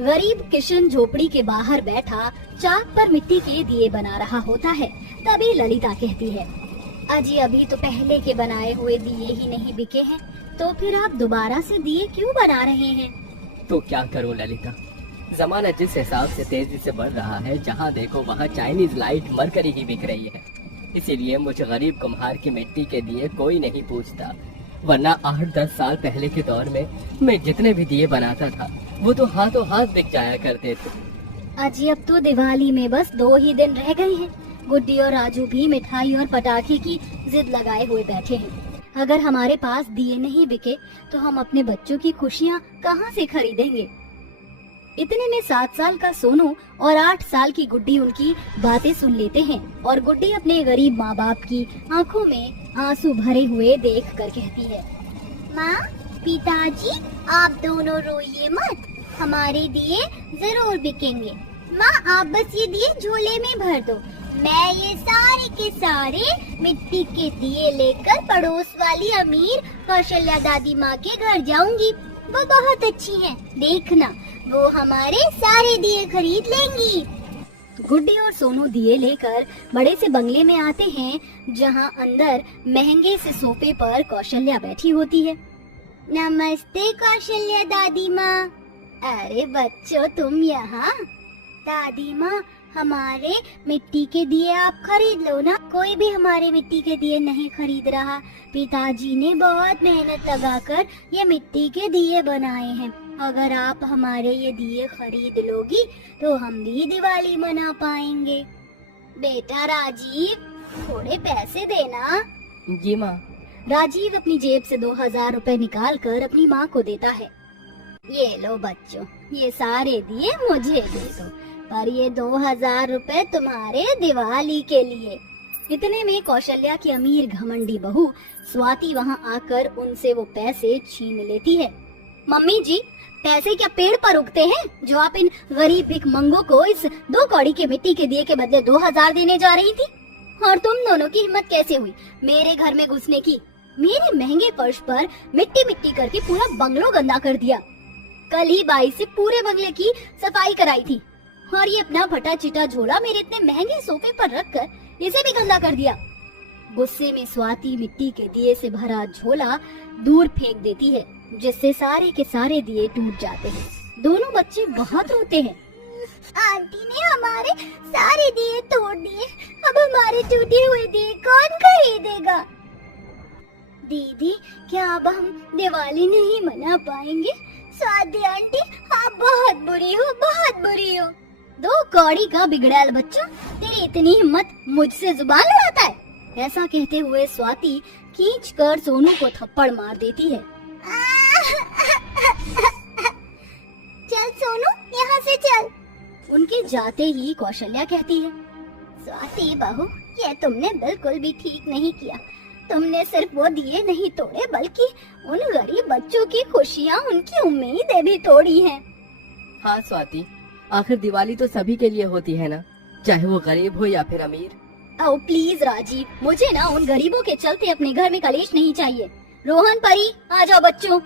गरीब किशन झोपड़ी के बाहर बैठा चाक पर मिट्टी के दिए बना रहा होता है। तभी ललिता कहती है, अजी अभी तो पहले के बनाए हुए दिए ही नहीं बिके हैं, तो फिर आप दोबारा से दिए क्यों बना रहे हैं? तो क्या करूं ललिता, जमाना जिस हिसाब से तेजी से बढ़ रहा है, जहाँ देखो वहाँ चाइनीज लाइट मरकरी ही बिक रही है। इसीलिए मुझे गरीब कुम्हार की मिट्टी के दिए कोई नहीं पूछता। वरना 8-10 साल पहले के दौर में मैं जितने भी दिए बनाता था वो तो हाथों हाथ बिक जाया करते थे। अजी अब तो दिवाली में बस 2 ही दिन रह गए हैं। गुड्डी और राजू भी मिठाई और पटाखे की जिद लगाए हुए बैठे हैं। अगर हमारे पास दिए नहीं बिके तो हम अपने बच्चों की खुशियाँ कहाँ से खरीदेंगे? इतने में 7 साल का सोनू और 8 साल की गुड्डी उनकी बातें सुन लेते हैं और गुड्डी अपने गरीब माँ बाप की आंखों में आंसू भरे हुए देख कर कहती है, माँ पिताजी आप दोनों रोइए मत, हमारे दिए जरूर बिकेंगे। माँ आप बस ये दिए झोले में भर दो, मैं ये सारे के सारे मिट्टी के दिए लेकर पड़ोस वाली अमीर कौशल्या दादी माँ के घर जाऊंगी। वो बहुत अच्छी हैं, देखना वो हमारे सारे दिए खरीद लेंगी। गुड्डी और सोनू दिए लेकर बड़े से बंगले में आते हैं, जहां अंदर महंगे से सोफे पर कौशल्या बैठी होती है। नमस्ते कौशल्या दादी माँ। अरे बच्चों तुम यहाँ? दादी माँ हमारे मिट्टी के दिए आप खरीद लो ना। कोई भी हमारे मिट्टी के दिए नहीं खरीद रहा। पिताजी ने बहुत मेहनत लगाकर ये मिट्टी के दिए बनाए हैं। अगर आप हमारे ये दिए खरीद लोगी तो हम भी दिवाली मना पाएंगे। बेटा राजीव थोड़े पैसे देना। जी माँ। राजीव अपनी जेब से 2000 रुपए निकाल कर अपनी माँ को देता है। ये लो बच्चों, ये सारे दिए मुझे दे दो, पर ये 2000 रुपए तुम्हारे दिवाली के लिए। इतने में कौशल्या की अमीर घमंडी बहू स्वाति वहाँ आकर उनसे वो पैसे छीन लेती है। मम्मी जी पैसे क्या पेड़ पर उगते हैं जो आप इन गरीब भिखमंगों को इस 2 कौड़ी के मिट्टी के दिए के बदले 2000 देने जा रही थी? और तुम दोनों की हिम्मत कैसे हुई मेरे घर में घुसने की? मेरे महंगे फर्श पर मिट्टी मिट्टी करके पूरा बंगलो गंदा कर दिया। कल ही बाई से पूरे बंगले की सफाई कराई थी और ये अपना फटा चिटा झोला मेरे इतने महंगे सोफे पर रखकर इसे भी गंदा कर दिया। गुस्से में स्वाति मिट्टी के दिए से भरा झोला दूर फेंक देती है, जिससे सारे के सारे दिए टूट जाते हैं। दोनों बच्चे बहुत रोते हैं। आंटी ने हमारे सारे दिए तोड़ दिए, अब हमारे टूटे हुए दिए कौन खरीदेगा? दीदी क्या अब हम दिवाली नहीं मना पाएंगे? स्वाति आंटी आप बहुत बुरी हो, बहुत बुरी हो। 2 कौड़ी का बिगड़ैल बच्चा, तेरी इतनी हिम्मत मुझसे जुबान लड़ाता है? ऐसा कहते हुए स्वाति खींचकर सोनू को थप्पड़ मार देती है। चल सोनू यहाँ से चल। उनके जाते ही कौशल्या कहती है, स्वाति बहू ये तुमने बिल्कुल भी ठीक नहीं किया। तुमने सिर्फ वो दिए नहीं तोड़े बल्कि उन गरीब बच्चों की खुशियाँ, उनकी उम्मीदें भी तोड़ी हैं। हाँ स्वाति, आखिर दिवाली तो सभी के लिए होती है ना, चाहे वो गरीब हो या फिर अमीर। ओ प्लीज राजीव, मुझे ना उन गरीबों के चलते अपने घर में कलेश नहीं चाहिए। रोहन परी आ जाओ बच्चों।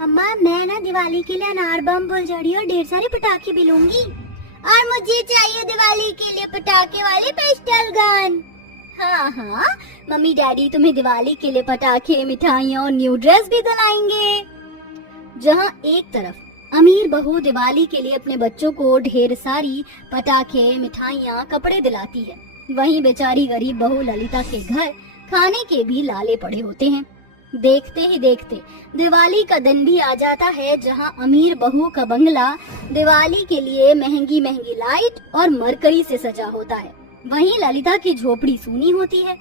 अम्मा मैं ना दिवाली के लिए अनार बम, फुलझड़ी और ढेर सारे पटाखे भी लूंगी। और मुझे चाहिए दिवाली के लिए पटाखे वाले पिस्टल गन। हाँ हाँ मम्मी डैडी तुम्हें दिवाली के लिए पटाखे, मिठाइयाँ और न्यू ड्रेस भी दिलाएंगे। जहाँ एक तरफ अमीर बहू दिवाली के लिए अपने बच्चों को ढेर सारी पटाखे, मिठाइयाँ, कपड़े दिलाती है, वहीं बेचारी गरीब बहू ललिता के घर खाने के भी लाले पड़े होते हैं। देखते ही देखते दिवाली का दिन भी आ जाता है, जहां अमीर बहू का बंगला दिवाली के लिए महंगी महंगी लाइट और मरकरी से सजा होता है। वहीं ललिता की झोपड़ी सूनी होती है।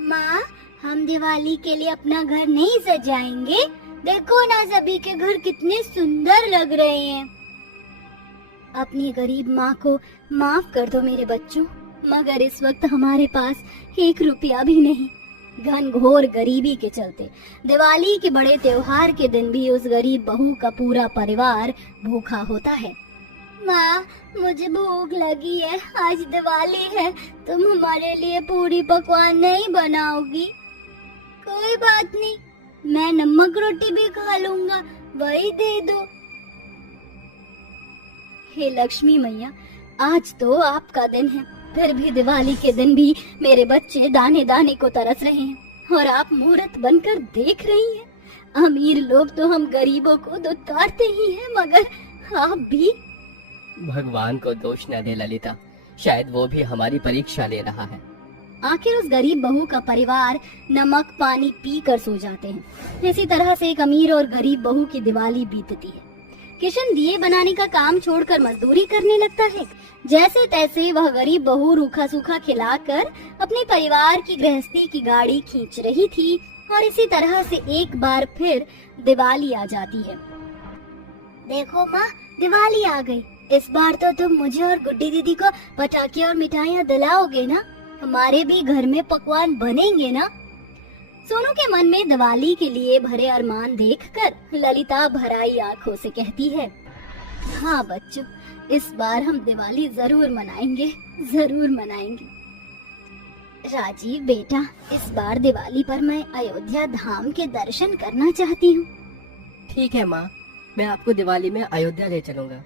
माँ हम दिवाली के लिए अपना घर नहीं सजाएंगे? देखो ना सभी के घर कितने सुंदर लग रहे हैं। अपनी गरीब माँ को माफ कर दो मेरे बच्चों, मगर इस वक्त हमारे पास 1 रुपया भी नहीं। घनघोर गरीबी के चलते दिवाली के बड़े त्योहार के दिन भी उस गरीब बहू का पूरा परिवार भूखा होता है। माँ मुझे भूख लगी है, आज दिवाली है, तुम हमारे लिए पूरी पकवान नहीं बनाओगी? कोई बात नहीं, मैं नमक रोटी भी खा लूंगा, वही दे दो। हे लक्ष्मी मैया, आज तो आपका दिन है, फिर भी दिवाली के दिन भी मेरे बच्चे दाने दाने को तरस रहे हैं और आप मूर्त बनकर देख रही हैं। अमीर लोग तो हम गरीबों को दुत्कारते ही हैं, मगर आप भी। भगवान को दोष न दे ललिता, शायद वो भी हमारी परीक्षा ले रहा है। आखिर उस गरीब बहू का परिवार नमक पानी पी कर सो जाते हैं। इसी तरह से एक अमीर और गरीब बहू की दिवाली बीतती है। किशन दिए बनाने का काम छोड़कर मजदूरी करने लगता है। जैसे तैसे वह गरीब बहू रूखा सूखा खिलाकर अपने परिवार की गृहस्थी की गाड़ी खींच रही थी और इसी तरह से एक बार फिर दिवाली आ जाती है। देखो माँ, दिवाली आ गई। इस बार तो तुम मुझे और गुड्डी दीदी को पटाखे और मिठाइयाँ दिलाओगे ना? हमारे भी घर में पकवान बनेंगे ना? सोनू के मन में दिवाली के लिए भरे अरमान देखकर ललिता भराई आंखों से कहती है, हाँ बच्चों, इस बार हम दिवाली जरूर मनाएंगे, जरूर मनाएंगे। राजीव बेटा, इस बार दिवाली पर मैं अयोध्या धाम के दर्शन करना चाहती हूँ। ठीक है माँ, मैं आपको दिवाली में अयोध्या ले चलूंगा।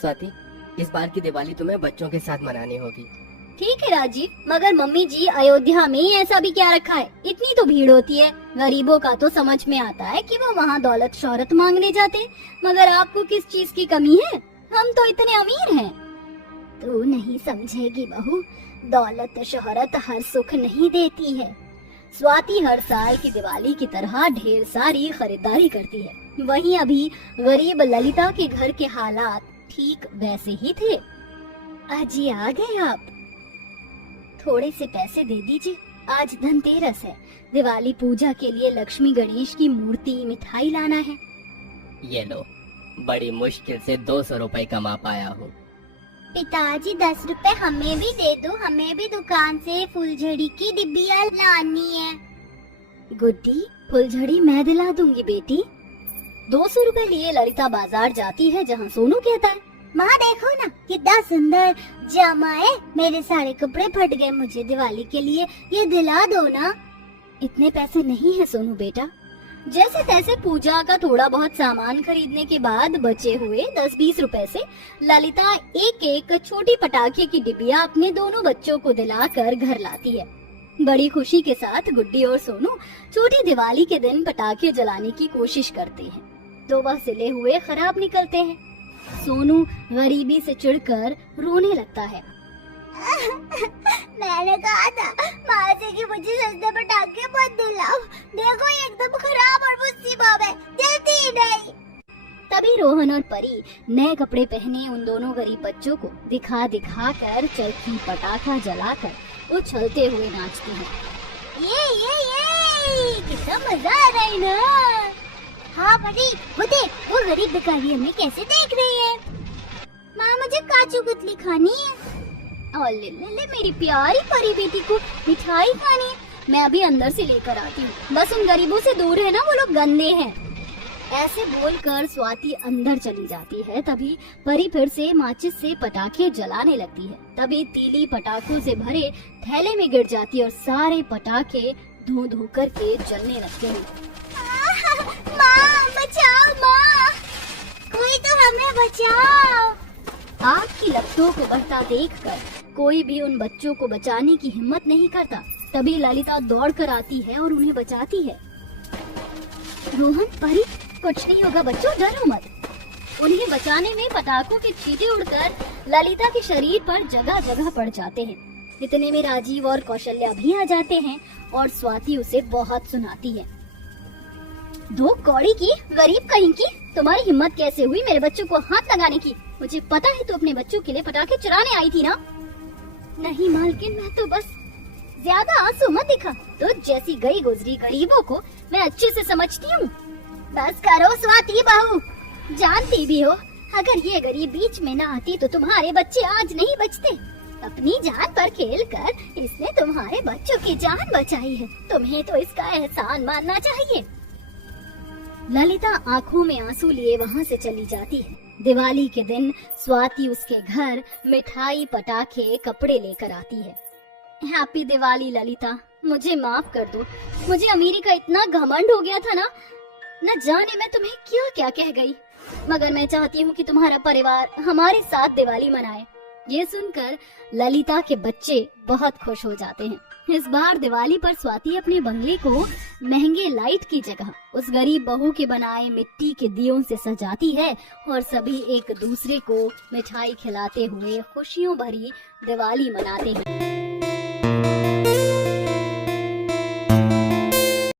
स्वाति, इस बार की दिवाली तुम्हें बच्चों के साथ मनानी होगी। ठीक है राजीव, मगर मम्मी जी, अयोध्या में ऐसा भी क्या रखा है? इतनी तो भीड़ होती है। गरीबों का तो समझ में आता है कि वो वहाँ दौलत शोहरत मांगने जाते, मगर आपको किस चीज की कमी है? हम तो इतने अमीर हैं। तू नहीं समझेगी बहू, दौलत शोहरत हर सुख नहीं देती है। स्वाति हर साल की दिवाली की तरह ढेर सारी खरीदारी करती है। वहीं अभी गरीब ललिता के घर के हालात ठीक वैसे ही थे। अजी आ गए आप, थोड़े से पैसे दे दीजिए, आज धनतेरस है। दिवाली पूजा के लिए लक्ष्मी गणेश की मूर्ति, मिठाई लाना है। ये लो, बड़ी मुश्किल से 200 रुपए कमा पाया हूँ। पिताजी 10 रुपए हमें भी दे दो, हमें भी दुकान से फुलझड़ी की डिब्बियाँ लानी है। गुड्डी, फुलझड़ी मैं दिला दूंगी बेटी। 200 रुपए लिए ललिता बाजार जाती है, जहाँ सोनू कहता है, माँ देखो ना कितना सुंदर जामा है, मेरे सारे कपड़े फट गए, मुझे दिवाली के लिए ये दिला दो ना। इतने पैसे नहीं है सोनू बेटा। जैसे तैसे पूजा का थोड़ा बहुत सामान खरीदने के बाद बचे हुए 10-20 रुपए से ललिता एक एक छोटी पटाखे की डिब्बियाँ अपने दोनों बच्चों को दिलाकर घर लाती है। बड़ी खुशी के साथ गुड्डी और सोनू छोटी दिवाली के दिन पटाखे जलाने की कोशिश करते हैं, तो वह सिले हुए खराब निकलते हैं। सोनू गरीबी से चिढ़कर रोने लगता है। मैंने कहा था माँ से कि मुझे सस्ते पटाखे मत दिलाओ, देखो ये एकदम खराब और मुझसे बम है, जल्दी ही नहीं। तभी रोहन और परी नए कपड़े पहने उन दोनों गरीब बच्चों को दिखा दिखा कर चरखी पटाखा जलाकर उछलते हुए नाचते हैं। ये कितना मजा आ रहा है ना। हाँ परी, वो देख, वो गरीब भिखारी हमें कैसे देख रही है। माँ मुझे काजू कतली खानी है। और ले मेरी प्यारी परी बेटी को मिठाई खानी है, मैं अभी अंदर से लेकर आती हूँ। बस उन गरीबों से दूर है ना, वो लोग गंदे हैं। ऐसे बोलकर स्वाति अंदर चली जाती है। तभी परी फिर से माचिस से पटाखे जलाने लगती है। तभी तीली पटाखों से भरे थैले में गिर जाती है और सारे पटाखे धो धो करके जलने लगते हैं। माँ बचाओ, माँ कोई तो हमें बचाओ। आग की लपटों को बढ़ता देखकर कोई भी उन बच्चों को बचाने की हिम्मत नहीं करता। तभी ललिता दौड़कर आती है और उन्हें बचाती है। रोहन, परी, कुछ नहीं होगा बच्चों, डरो मत। उन्हें बचाने में पटाखों के छींटे उड़कर ललिता के शरीर पर जगह जगह पड़ जाते हैं। इतने में राजीव और कौशल्या भी आ जाते हैं और स्वाति उसे बहुत सुनाती है। दो कौड़ी की, गरीब कहीं की, तुम्हारी हिम्मत कैसे हुई मेरे बच्चों को हाथ लगाने की? मुझे पता है तू अपने बच्चों के लिए पटाखे चुराने आई थी ना। नहीं मालकिन, मैं तो बस, ज्यादा आंसू मत दिखा, तो जैसी गई गुजरी गरीबों को मैं अच्छे से समझती हूँ। बस करो स्वाति बहू, जानती भी हो अगर ये गरीब बीच में ना आती तो तुम्हारे बच्चे आज नहीं बचते। अपनी जान पर खेलकर इसने तुम्हारे बच्चों की जान बचाई है, तुम्हें तो इसका एहसान मानना चाहिए। ललिता आंखों में आंसू लिए वहाँ से चली जाती है। दिवाली के दिन स्वाति उसके घर मिठाई, पटाखे, कपड़े लेकर आती है। हैप्पी दिवाली ललिता, मुझे माफ कर दो, मुझे अमीरी का इतना घमंड हो गया था ना, न जाने मैं तुम्हें क्या क्या कह गई। मगर मैं चाहती हूँ कि तुम्हारा परिवार हमारे साथ दिवाली मनाए। ये सुनकर ललिता के बच्चे बहुत खुश हो जाते हैं। इस बार दिवाली पर स्वाति अपने बंगले को महंगे लाइट की जगह उस गरीब बहू के बनाए मिट्टी के दियों से सजाती है और सभी एक दूसरे को मिठाई खिलाते हुए खुशियों भरी दिवाली मनाते हैं।